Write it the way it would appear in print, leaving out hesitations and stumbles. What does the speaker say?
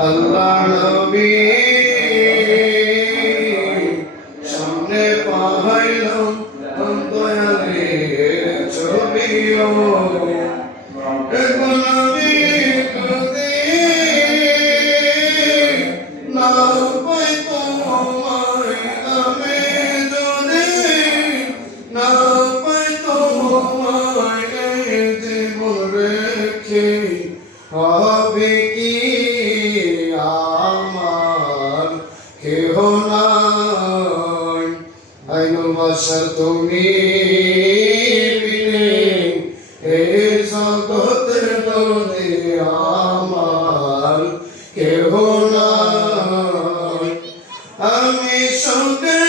আল্লাহ নবী সামনে পাহাইলাম দয়ালের ছবিও নবী যদি না পাই তোমায় আমি যদি না পাই তোমায় জীবন রেখে হবে কি আমার কেহ নাই ভালোবাসা তুমি বিনে এই জগতের নদী আমার কেহ নাই আমি সঙ্গে